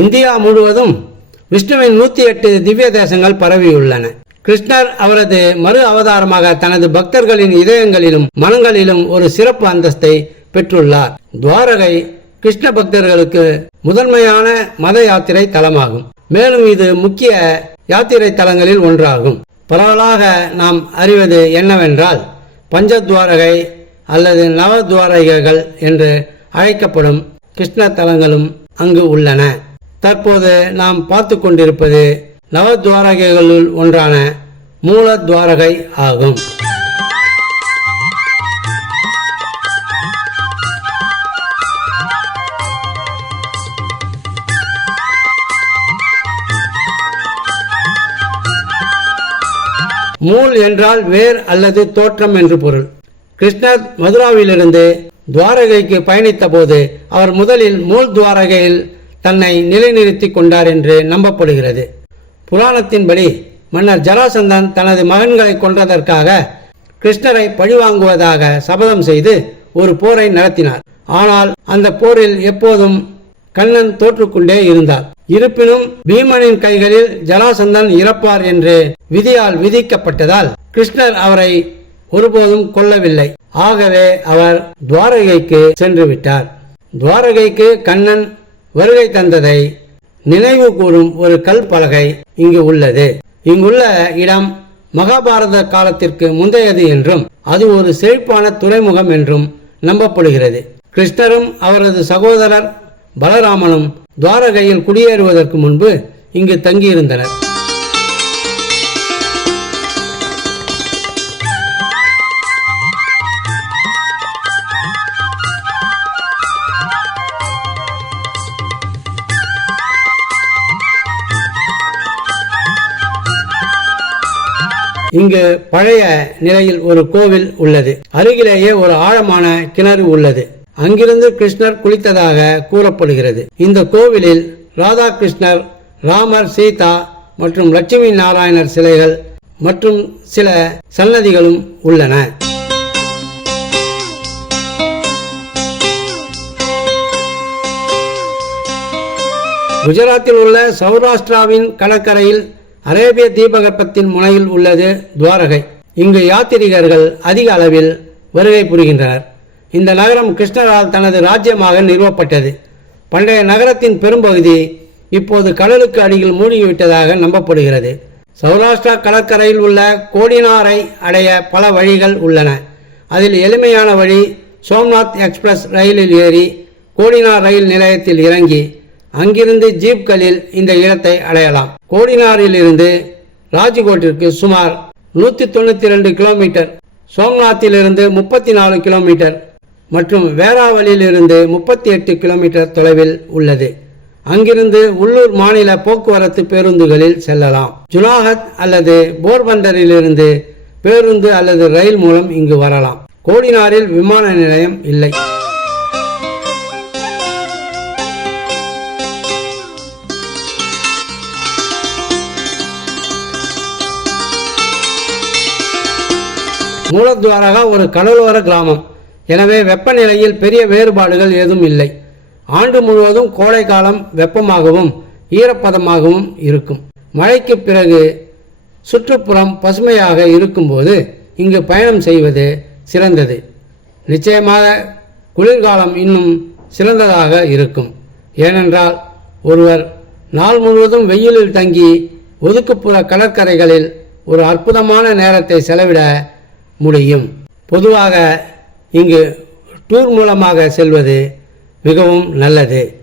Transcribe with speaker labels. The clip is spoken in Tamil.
Speaker 1: இந்தியா முழுவதும் விஷ்ணுவின் நூற்றி எட்டு திவ்ய தேசங்கள் பரவியுள்ளன. கிருஷ்ணர் அவரது மறு அவதாரமாக தனது பக்தர்களின் இதயங்களிலும் மனங்களிலும் ஒரு சிறப்பு அந்தஸ்தை பெற்றுள்ளார். துவாரகை கிருஷ்ண பக்தர்களுக்கு முதன்மையான மத யாத்திரை தலமாகும். மேலும் இது முக்கிய யாத்திரை தலங்களில் ஒன்றாகும். பரவலாக நாம் அறிவது என்னவென்றால் பஞ்சத்வாரகை அல்லது நவத்வாரகைகள் என்று அழைக்கப்படும் கிருஷ்ண தலங்களும் அங்கு உள்ளன. தற்போது நாம் பார்த்து கொண்டிருப்பது நவத்வாரகைகளுள் ஒன்றான மூலத்வாரகை ஆகும். மூல் என்றால் வேர் அல்லது தோற்றம் என்று பொருள். கிருஷ்ணர் மதுராவிலிருந்து துவாரகைக்கு பயணித்த போது அவர் முதலில் மூல் துவாரகையில் தன்னை நிலைநிறுத்திக் கொண்டார் என்று நம்பப்படுகிறது. புராணத்தின்படி மன்னர் ஜராசந்தன் தனது மகன்களை கொன்றதற்காக கிருஷ்ணரை பழிவாங்குவதாக சபதம் செய்து ஒரு போரை நடத்தினார். ஆனால் அந்த போரில் எப்போதும் கண்ணன் தோற்றுக்கொண்டே இருந்தார். இருப்பினும் பீமனின் கைகளில் ஜராசந்தன் இறப்பார் என்று விதியால் விதிக்கப்பட்டதால் கிருஷ்ணர் அவரை ஒருபோதும் கொல்லவில்லை. ஆகவே அவர் துவாரகைக்கு சென்று விட்டார். துவாரகைக்கு கண்ணன் வருகை தந்ததை நினைவு கூறும் ஒரு கல் பலகை இங்கு உள்ளது. இங்குள்ள இடம் மகாபாரத காலத்திற்கு முந்தையது என்றும் அது ஒரு செழிப்பான துறைமுகம் என்றும் நம்பப்படுகிறது. கிருஷ்ணரும் அவரது சகோதரர் பலராமனும் துவாரகையில் குடியேறுவதற்கு முன்பு இங்கு தங்கியிருந்தனர். இங்கு பழைய நிலையில் ஒரு கோவில் உள்ளது. அருகிலேயே ஒரு ஆழமான கிணறு உள்ளது. அங்கிருந்து கிருஷ்ணர் குளித்ததாக கூறப்படுகிறது. இந்த கோவிலில் ராதாகிருஷ்ணர் ராமர் சீதா மற்றும் லட்சுமி நாராயணர் சிலைகள் மற்றும் சில சன்னதிகளும் உள்ளன. குஜராத்தில் உள்ள சௌராஷ்டிராவின் கடற்கரையில் அரேபிய தீபகற்பத்தின் முனையில் உள்ளது துவாரகை. இங்கு யாத்திரிகர்கள் அதிக அளவில் வருகை புரிகின்றனர். இந்த நகரம் கிருஷ்ணரால் தனது ராஜ்யமாக நிறுவப்பட்டது. பண்டைய நகரத்தின் பெரும்பகுதி இப்போது கடலுக்கு அடியில் மூழ்கிவிட்டதாக நம்பப்படுகிறது. சௌராஷ்டிரா கடற்கரையில் உள்ள கோடினாரை அடைய பல வழிகள் உள்ளன. அதில் எளிமையான வழி சோம்நாத் எக்ஸ்பிரஸ் ரயிலில் ஏறி கோடினார் ரயில் நிலையத்தில் இறங்கி அங்கிருந்து ஜீப்களில் இந்த இடத்தை அடையலாம். கோடினாரில் இருந்து ராஜ்கோட்டிற்கு சுமார் நூற்றி தொண்ணூற்றி ரெண்டு கிலோமீட்டர் சோம்நாத்திலிருந்து முப்பத்தி நாலு கிலோமீட்டர் மற்றும் வேராவலியிலிருந்து முப்பத்தி எட்டு கிலோமீட்டர் தொலைவில் உள்ளது. அங்கிருந்து உள்ளூர் மாநில போக்குவரத்து பேருந்துகளில் செல்லலாம். ஜுனாகத் அல்லது போர்பந்தரிலிருந்து பேருந்து அல்லது ரயில் மூலம் இங்கு வரலாம். கோடினாரில் விமான நிலையம் இல்லை. மூலத்வாரகா ஒரு கடலோர கிராமம். எனவே வெப்பநிலையில் பெரிய வேறுபாடுகள் ஏதும் இல்லை. ஆண்டு முழுவதும் கோடை காலம் வெப்பமாகவும் ஈரப்பதமாகவும் இருக்கும். மழைக்கு பிறகு சுற்றுப்புறம் பசுமையாக இருக்கும்போது இங்கு பயணம் செய்வது சிறந்தது. நிச்சயமாக குளிர்காலம் இன்னும் சிறந்ததாக இருக்கும். ஏனென்றால் ஒருவர் நாள் முழுவதும் வெயிலில் தங்கி ஒதுக்குப்புற கடற்கரைகளில் ஒரு அற்புதமான நேரத்தை செலவிட முடியும். பொதுவாக இங்கு டூர் மூலமாக செல்வது மிகவும் நல்லது.